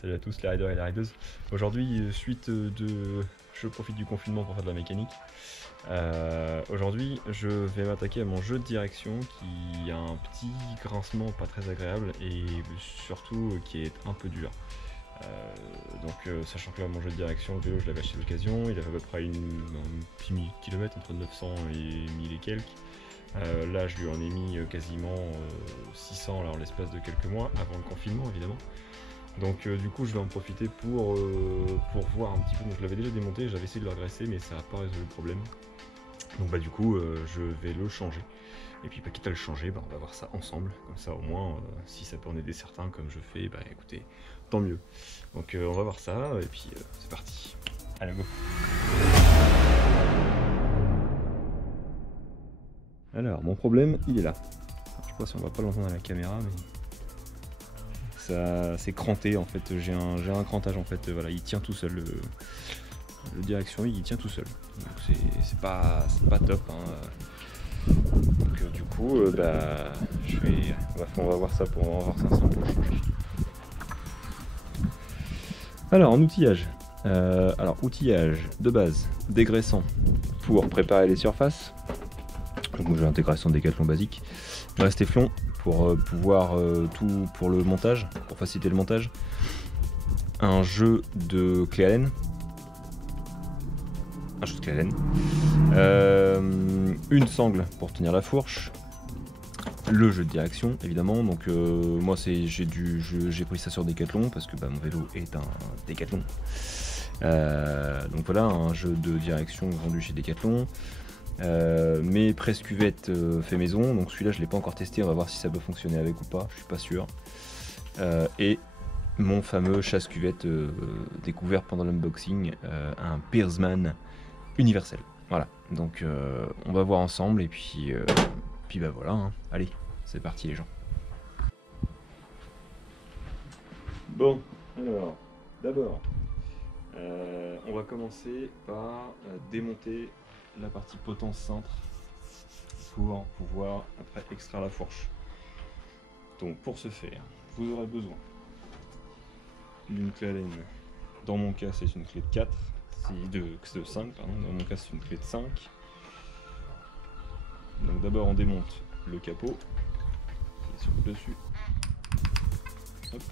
Salut à tous les riders et les rideuses. Aujourd'hui, je profite du confinement pour faire de la mécanique. Aujourd'hui, je vais m'attaquer à mon jeu de direction qui a un petit grincement pas très agréable et surtout qui est un peu dur. Sachant que là, mon jeu de direction, le vélo, je l'avais acheté d'occasion, il avait à peu près un petit 1000 km, entre 900 et 1000 et quelques. Là, je lui en ai mis quasiment 600 en l'espace de quelques mois, avant le confinement évidemment. Donc du coup je vais en profiter pour voir un petit peu. Donc je l'avais déjà démonté, j'avais essayé de le regresser mais ça n'a pas résolu le problème. Donc du coup je vais le changer. Et puis quitte à le changer, on va voir ça ensemble. Comme ça au moins si ça peut en aider certains comme je fais, écoutez, tant mieux. Donc on va voir ça et puis c'est parti. Allez go. Alors mon problème il est là. Alors, je sais pas si on va pas l'entendre à la caméra mais... c'est cranté en fait, j'ai un crantage en fait, voilà, il tient tout seul, le direction il tient tout seul, donc c'est pas top hein. Donc du coup on va voir ça ensemble pour changer. Alors en outillage, outillage de base, dégraissant pour préparer les surfaces, donc j'ai l'intégration Décathlon basique, bresse téflon pour pouvoir tout pour le montage, pour faciliter le montage, un jeu de clé Allen, une sangle pour tenir la fourche, le jeu de direction évidemment. Donc moi j'ai pris ça sur Décathlon parce que mon vélo est un Décathlon. Donc voilà, un jeu de direction vendu chez Décathlon. Mes presse-cuvettes fait maison, donc celui-là je l'ai pas encore testé, on va voir si ça peut fonctionner avec ou pas, je suis pas sûr. Et mon fameux chasse-cuvette découvert pendant l'unboxing, un Pearsman universel. Voilà, donc on va voir ensemble et puis voilà, hein. Allez, c'est parti les gens. Bon, alors, d'abord, on va commencer par démonter la partie potence cintre pour pouvoir après extraire la fourche. Donc pour ce faire, vous aurez besoin d'une clé Allen. Dans mon cas c'est une clé de 4, de 5 pardon. Dans mon cas c'est une clé de 5. Donc d'abord on démonte le capot qui est sur le dessus. Hop.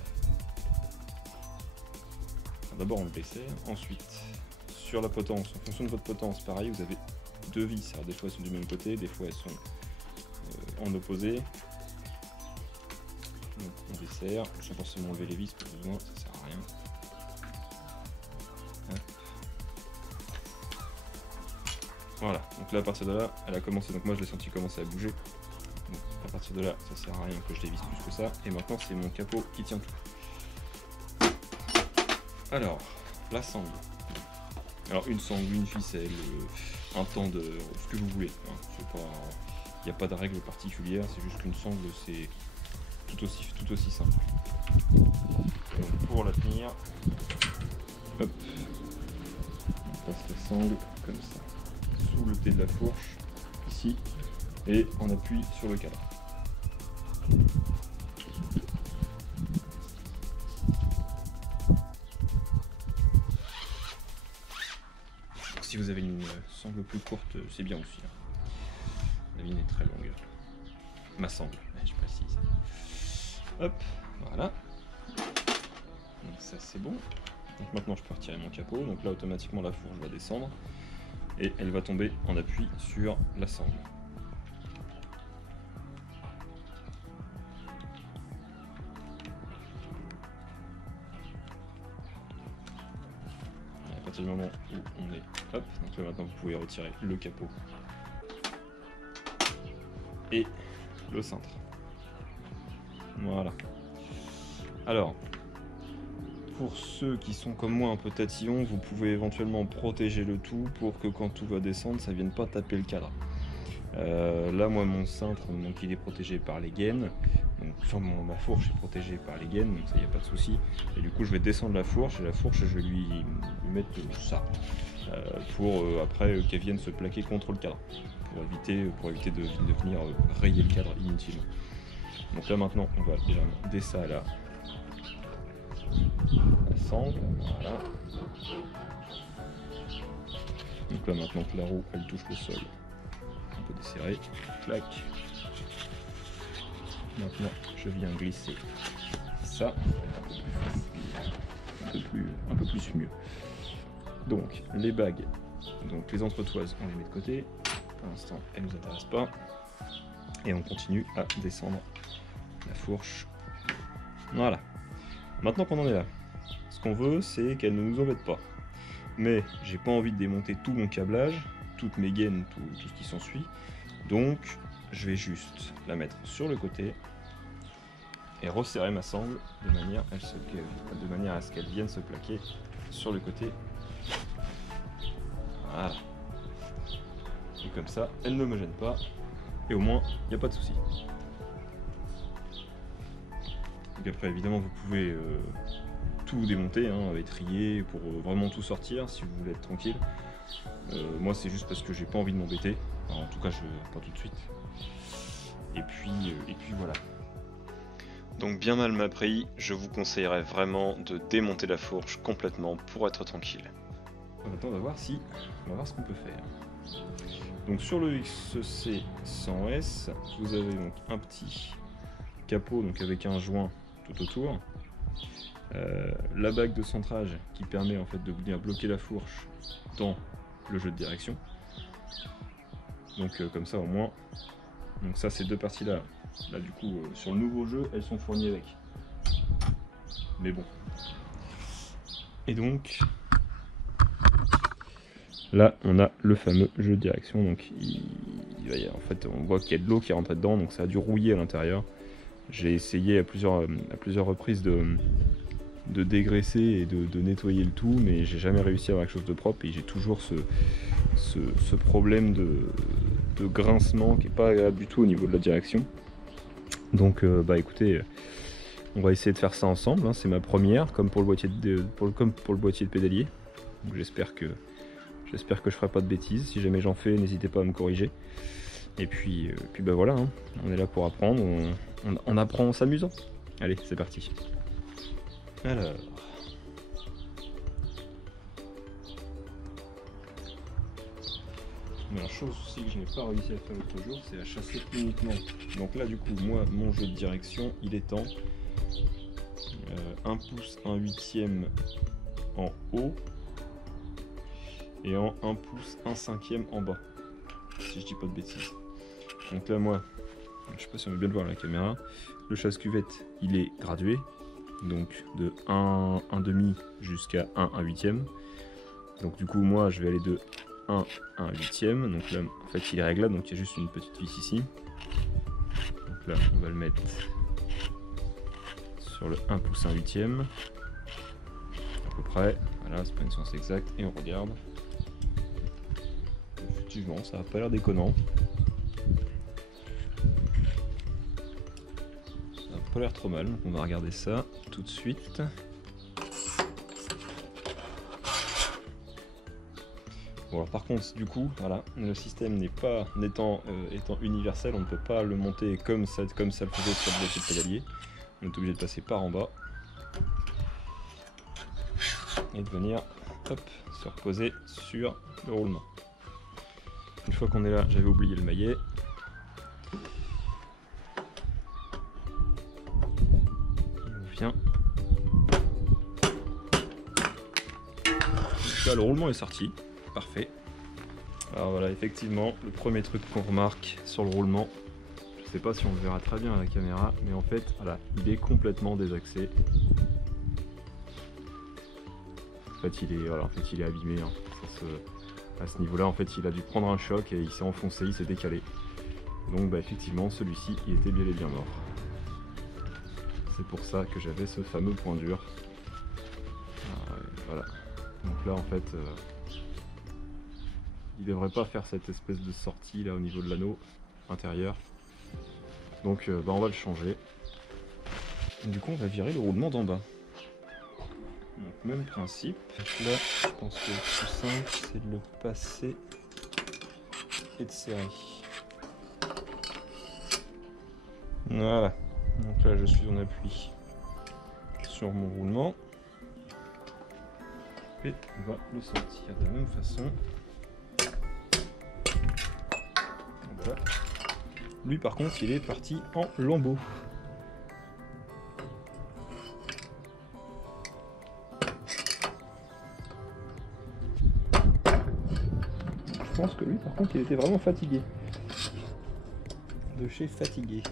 D'abord on le desserre, ensuite sur la potence, en fonction de votre potence, pareil, vous avez deux vis. Alors des fois elles sont du même côté, des fois elles sont en opposé. Donc on desserre, sans forcément enlever les vis pour besoin, ça sert à rien. Hop. Voilà, donc là à partir de là, elle a commencé, donc moi je l'ai senti commencer à bouger. Donc à partir de là, ça sert à rien que je dévisse plus que ça. Et maintenant c'est mon capot qui tient tout. Alors, la sangle. Alors une sangle, une ficelle, un tendeur, ce que vous voulez. Hein. Il n'y a pas de règle particulière, c'est juste qu'une sangle c'est tout aussi simple. Donc pour la tenir, hop, on passe la sangle comme ça, sous le T de la fourche, ici, et on appuie sur le cadre. Si vous avez une sangle plus courte, c'est bien aussi. La mienne est très longue. Ma sangle, je précise. Hop, voilà. Donc ça c'est bon. Donc maintenant je peux retirer mon capot. Donc là automatiquement la fourche va descendre et elle va tomber en appui sur la sangle. À partir du moment où on est, hop, donc là maintenant vous pouvez retirer le capot et le cintre. Voilà. Alors, pour ceux qui sont comme moi un peu tatillons, vous pouvez éventuellement protéger le tout pour que quand tout va descendre, ça vienne pas taper le cadre. Là, moi, mon cintre, donc il est protégé par les gaines. Donc, enfin, ma fourche est protégée par les gaines, donc ça, il n'y a pas de souci. Et du coup, je vais descendre la fourche, et la fourche, je vais lui mettre ça. Pour après qu'elle vienne se plaquer contre le cadre. Pour éviter de venir rayer le cadre inutilement. Donc là maintenant on va déjà dès ça là ensemble. Voilà. Donc là maintenant que la roue elle touche le sol, on peut desserrer. Clac. Maintenant je viens glisser ça. Un peu plus mieux. Donc les bagues, donc les entretoises on les met de côté. Pour l'instant elles ne nous intéressent pas. Et on continue à descendre la fourche. Voilà. Maintenant qu'on en est là, ce qu'on veut c'est qu'elle ne nous embête pas. Mais j'ai pas envie de démonter tout mon câblage, toutes mes gaines, tout ce qui s'ensuit. Donc je vais juste la mettre sur le côté et resserrer ma sangle de manière à ce qu'elle vienne se plaquer sur le côté. Voilà. Et comme ça, elle ne me gêne pas. Et au moins, il n'y a pas de souci. Donc après, évidemment, vous pouvez tout démonter, hein, étrier, pour vraiment tout sortir, si vous voulez être tranquille. Moi, c'est juste parce que j'ai pas envie de m'embêter. En tout cas, pas tout de suite. Et puis voilà. Donc bien mal m'a pris, je vous conseillerais vraiment de démonter la fourche complètement pour être tranquille. Maintenant, on va voir ce qu'on peut faire. Donc sur le XC100S, vous avez donc un petit capot donc avec un joint tout autour. La bague de centrage qui permet en fait de venir bloquer la fourche dans le jeu de direction. Donc comme ça au moins. Donc ça, ces deux parties là du coup sur le nouveau jeu elles sont fournies avec. Mais bon. Et donc là on a le fameux jeu de direction. Donc en fait on voit qu'il y a de l'eau qui est rentrée dedans, donc ça a dû rouiller à l'intérieur. J'ai essayé à plusieurs reprises de dégraisser et de nettoyer le tout, mais j'ai jamais réussi à avoir quelque chose de propre et j'ai toujours ce problème de grincement qui est pas agréable du tout au niveau de la direction. Donc bah écoutez, on va essayer de faire ça ensemble, hein. C'est ma première, comme pour le boîtier de pédalier. Donc j'espère que je ferai pas de bêtises. Si jamais j'en fais, n'hésitez pas à me corriger. Et puis bah voilà, hein. On est là pour apprendre, on apprend en s'amusant. Allez, c'est parti. Alors, mais la chose aussi que je n'ai pas réussi à faire l'autre jour, c'est à chasser uniquement. Donc là du coup, moi, mon jeu de direction, il est en 1 pouce 1/8 en haut et en 1 pouce 1/5 en bas, si je dis pas de bêtises. Donc là moi, je sais pas si on veut bien le voir à la caméra, le chasse-cuvette il est gradué, donc de 1,5 jusqu'à 1/8. Donc du coup moi je vais aller de 1/8. Donc là en fait il est réglable, donc il y a juste une petite vis ici. Donc là on va le mettre sur le 1 pouce 1/8 à peu près. Voilà, c'est pas une science exacte et on regarde. Effectivement ça a pas l'air déconnant. Ça a pas l'air trop mal, donc on va regarder ça tout de suite. Bon alors par contre du coup voilà, le système étant universel, on ne peut pas le monter comme ça le faisait sur le boîtier de pédalier. On est obligé de passer par en bas et de venir hop, se reposer sur le roulement. Une fois qu'on est là, j'avais oublié le maillet. On vient. Là le roulement est sorti. Parfait. Alors voilà, effectivement, le premier truc qu'on remarque sur le roulement, je sais pas si on le verra très bien à la caméra, mais en fait, voilà, il est complètement désaxé. En fait, il est abîmé. Hein. À ce niveau-là, en fait, il a dû prendre un choc et il s'est enfoncé, il s'est décalé. Donc, bah, effectivement, celui-ci, il était bel et bien mort. C'est pour ça que j'avais ce fameux point dur. Voilà. Donc là, en fait. Il devrait pas faire cette espèce de sortie là au niveau de l'anneau intérieur. Donc bah, on va le changer. Et du coup on va virer le roulement d'en bas. Donc même principe. Donc là je pense que le plus simple c'est de le passer et de serrer. Voilà. Donc là je suis en appui sur mon roulement. et on va le sortir de la même façon. Voilà. Lui par contre il est parti en lambeaux. Je pense que lui par contre il était vraiment fatigué. De chez fatigué.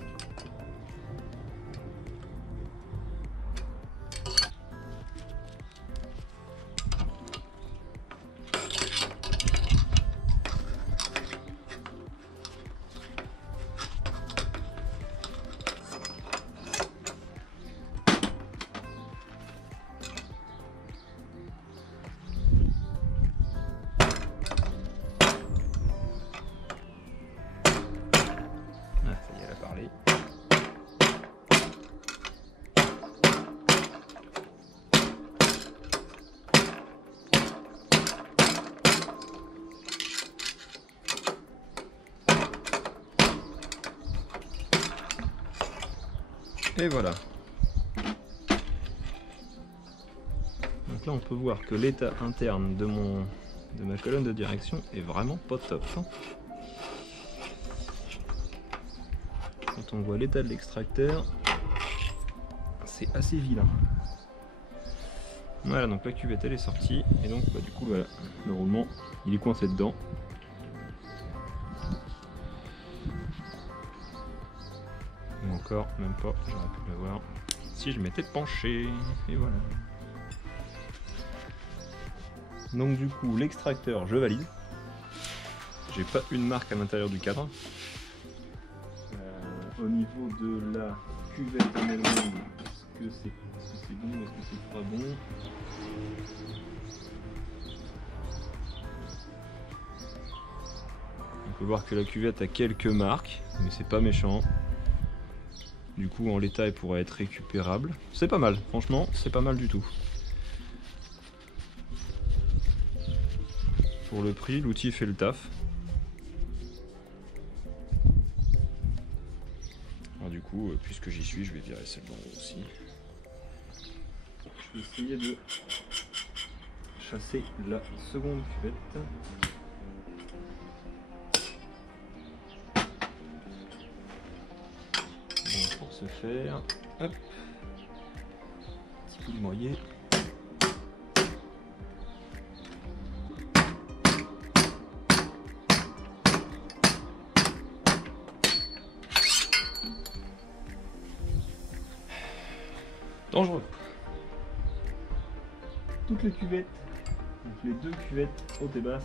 Et voilà. Donc là on peut voir que l'état interne de ma colonne de direction est vraiment pas top. Quand on voit l'état de l'extracteur, c'est assez vilain. Voilà, donc la cuvette elle est sortie et donc du coup voilà, le roulement il est coincé dedans. Ou encore, même pas, j'aurais pu l'avoir si je m'étais penché. Et voilà. Donc du coup l'extracteur je valide. J'ai pas une marque à l'intérieur du cadre. Au niveau de la cuvette en elle-même, est-ce que c'est bon, est-ce que c'est pas bon? On peut voir que la cuvette a quelques marques, mais c'est pas méchant. Du coup en l'état elle pourrait être récupérable. C'est pas mal, franchement c'est pas mal du tout. Pour le prix, l'outil fait le taf. Alors du coup, puisque j'y suis, je vais virer celle d'en haut aussi. Je vais essayer de chasser la seconde cuvette. Donc pour ce faire, hop, petit coup de noyer. Dangereux. Toutes les cuvettes, donc les deux cuvettes hautes et basses,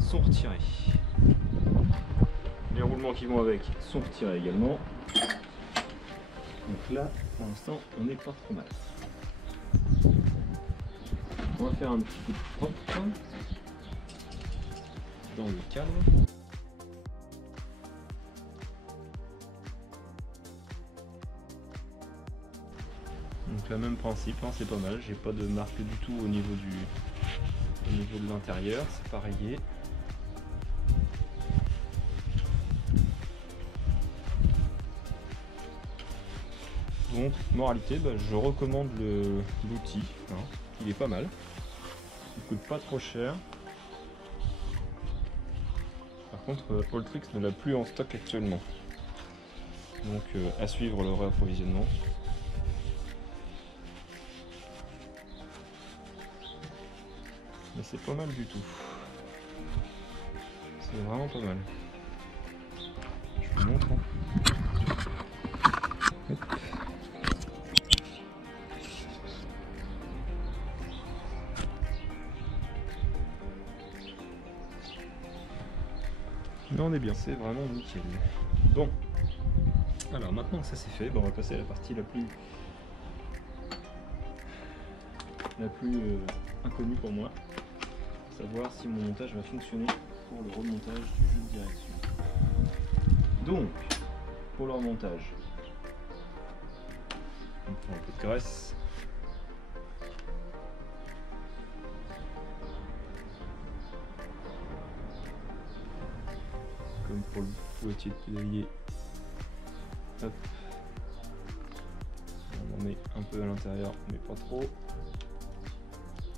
sont retirées. Les roulements qui vont avec sont retirés également. Donc là, pour l'instant, on n'est pas trop mal. On va faire un petit coup de propre dans le cadre. Donc là, même principe, hein, c'est pas mal. J'ai pas de marque du tout au niveau de l'intérieur, c'est pareillé. Donc, moralité, je recommande l'outil. Hein. Il est pas mal. Il coûte pas trop cher. Par contre, Alltrix ne l'a plus en stock actuellement. Donc, à suivre le réapprovisionnement. Mais c'est pas mal du tout. C'est vraiment pas mal. Je vous montre. Hein. Mais on est bien, c'est vraiment nickel. Bon, alors maintenant que ça c'est fait, on va passer à la partie la plus inconnue pour moi, savoir si mon montage va fonctionner pour le remontage du jeu de direction. Donc, pour le remontage, on prend un peu de graisse. Comme pour le boîtier de pédalier, hop, on en met un peu à l'intérieur, mais pas trop,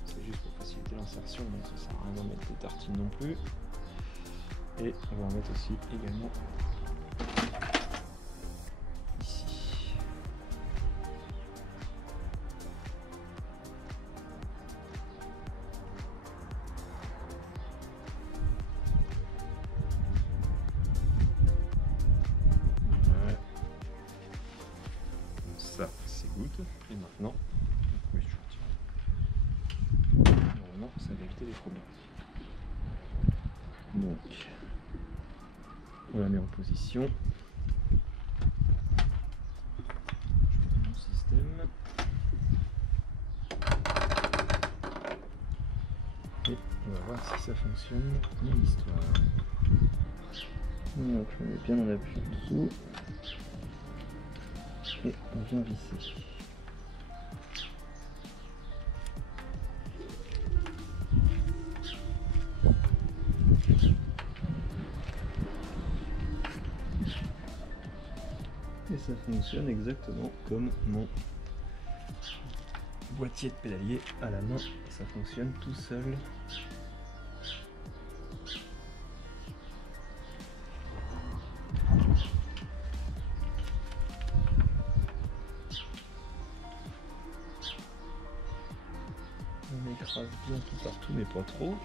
c'est juste pour faciliter l'insertion, donc ça sert à rien d'en mettre des tartines non plus. Et on va en mettre aussi également ici. Ouais. Ça c'est good. Et maintenant, oui, normalement ça va éviter les problèmes. Donc on la met en position. Je prends mon système. Et on va voir si ça fonctionne dans l'histoire. Donc je mets bien en appui en dessous. Et on vient visser. Et ça fonctionne exactement comme mon boîtier de pédalier à la main. Ça fonctionne tout seul. On écrase bien tout partout, mais pas trop.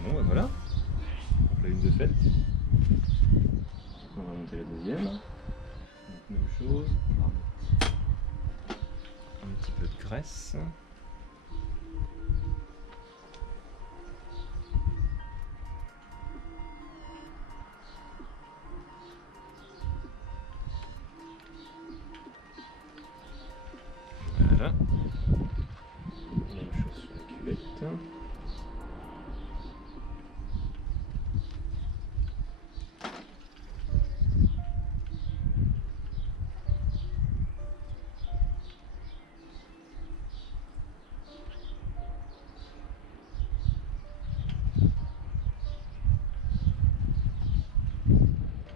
Bon, bah voilà. Donc là, une de faite. On va monter la deuxième. Donc, même chose. On va remettre un petit peu de graisse. Voilà. Même chose sur la cuvette.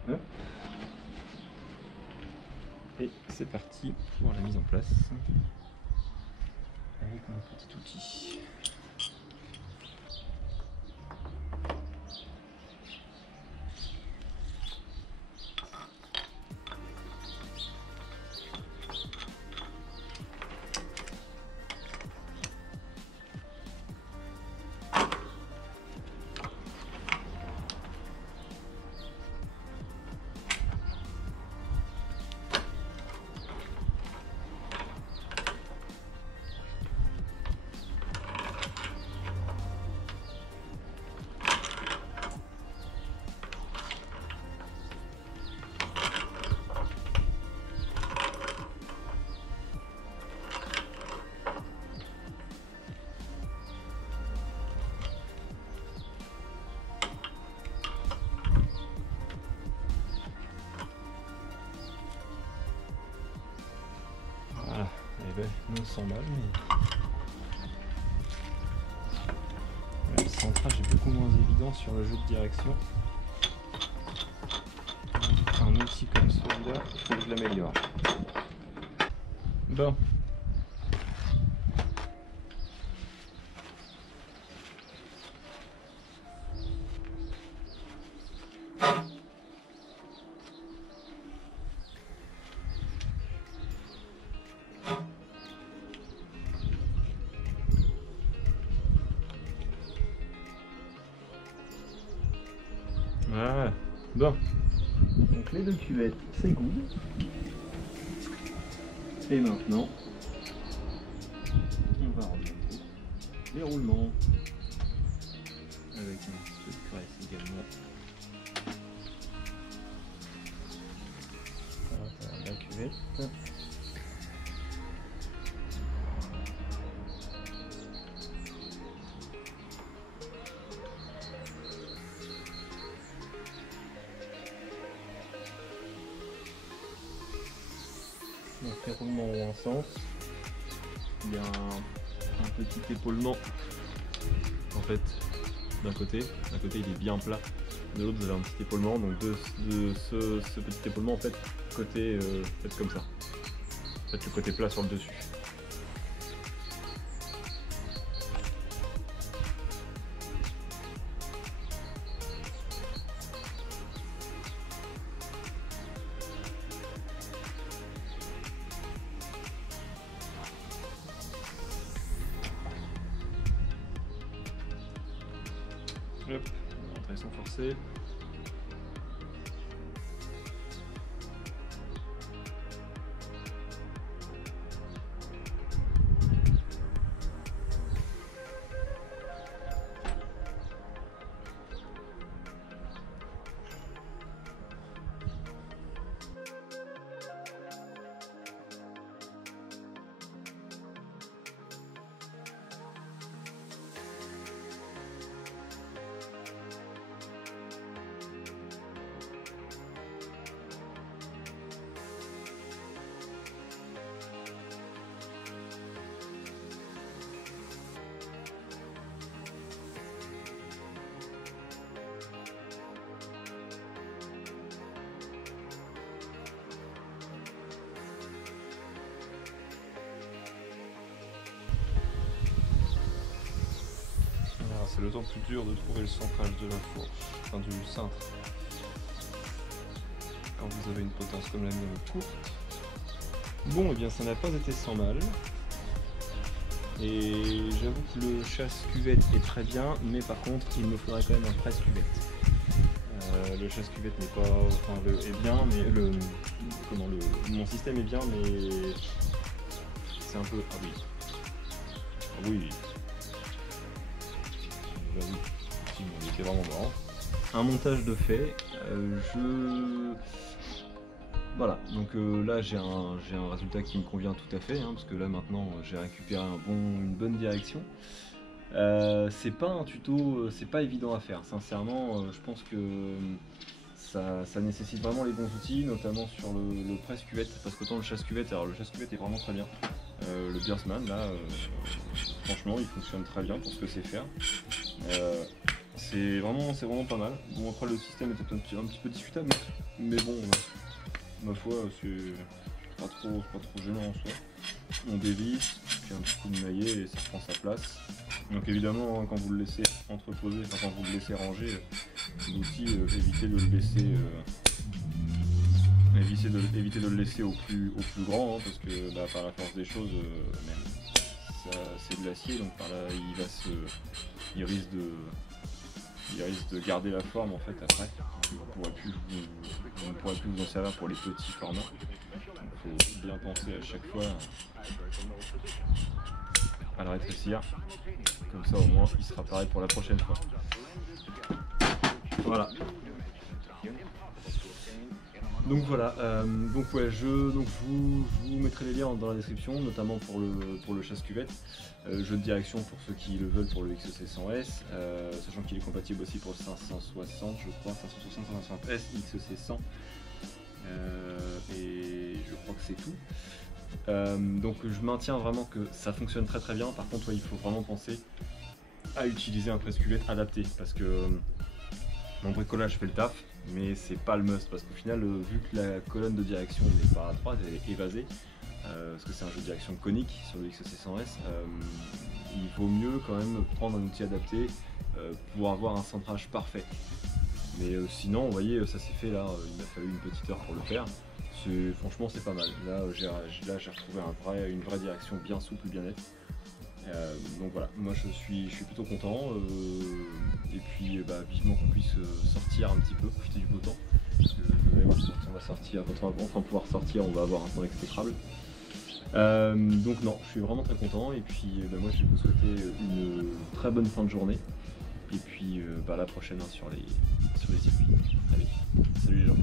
Hop. Et c'est parti pour la mise en place avec mon petit outil. Voilà, et ben, non sans mal, mais le centrage est beaucoup moins évident sur le jeu de direction. Un outil comme celui-là, il faut que je l'améliore. Bon. Voilà. Bon. Donc les deux cuvettes, c'est good. Et maintenant, on va remonter les roulements avec un petit peu de graisse également. À l'intérieur de la cuvette. Donc les roulements ont un sens. Il y a un petit épaulement en fait d'un côté il est bien plat, de l'autre vous avez un petit épaulement, donc de ce petit épaulement en fait, côté faites comme ça, faites le côté plat sur le dessus. Hop, rentrée sans forcer. C'est le temps plus dur de trouver le centrage de la fourche, enfin du cintre. Quand vous avez une potence comme la mienne courte. Bon, et bien ça n'a pas été sans mal. Et j'avoue que le chasse-cuvette est très bien, mais par contre il me faudrait quand même un presse-cuvette. Le chasse-cuvette n'est pas, enfin est bien, mais mon système est bien, mais c'est un peu, ah oui, bah oui, il était vraiment marrant. Un montage de fait, voilà, donc là j'ai un résultat qui me convient tout à fait, hein, parce que là maintenant j'ai récupéré une bonne direction. C'est pas un tuto, c'est pas évident à faire, sincèrement, je pense que ça nécessite vraiment les bons outils, notamment sur le presse-cuvette, parce qu'autant le chasse-cuvette, alors le chasse-cuvette est vraiment très bien. Le Bearsman là, franchement il fonctionne très bien pour ce que c'est faire. C'est vraiment pas mal. Bon, après le système était un petit peu discutable, mais bon, ma foi c'est pas trop gênant en soi. On dévisse, puis un petit coup de maillet et ça prend sa place. Donc évidemment, hein, quand vous le laissez entreposer, enfin quand vous le laissez ranger, l'outil, évitez de le laisser évitez de le laisser au plus grand, hein, parce que bah, par la force des choses, c'est de l'acier, donc par là il risque de garder la forme en fait après. Vous ne pourrez plus vous en servir pour les petits formats. Il faut bien penser à chaque fois à le rétrécir, comme ça au moins il sera pareil pour la prochaine fois. Voilà. Donc voilà, ouais, je vous mettrai les liens dans la description, notamment pour le chasse-cuvette, jeu de direction pour ceux qui le veulent pour le XC100S, sachant qu'il est compatible aussi pour le 560, je crois, 560, 560S, XC100, et je crois que c'est tout. Donc je maintiens vraiment que ça fonctionne très très bien. Par contre, ouais, il faut vraiment penser à utiliser un presse-cuvette adapté, parce que mon bricolage fait le taf, mais c'est pas le must, parce qu'au final, vu que la colonne de direction n'est pas à droite, elle est évasée, parce que c'est un jeu de direction conique sur le XC100S, il vaut mieux quand même prendre un outil adapté pour avoir un centrage parfait. Mais sinon, vous voyez, ça s'est fait là, il m'a fallu une petite heure pour le faire. Franchement, c'est pas mal. Là, j'ai retrouvé une vraie direction bien souple, bien nette. Donc voilà, moi je suis plutôt content, et puis vivement qu'on puisse sortir un petit peu, profiter du beau temps, parce que on va sortir, quand on va enfin pouvoir sortir, on va avoir un temps exécrable. Donc non, je suis vraiment très content, et puis moi je vais vous souhaiter une très bonne fin de journée, et puis la prochaine, hein, sur les circuits. Allez, salut les gens.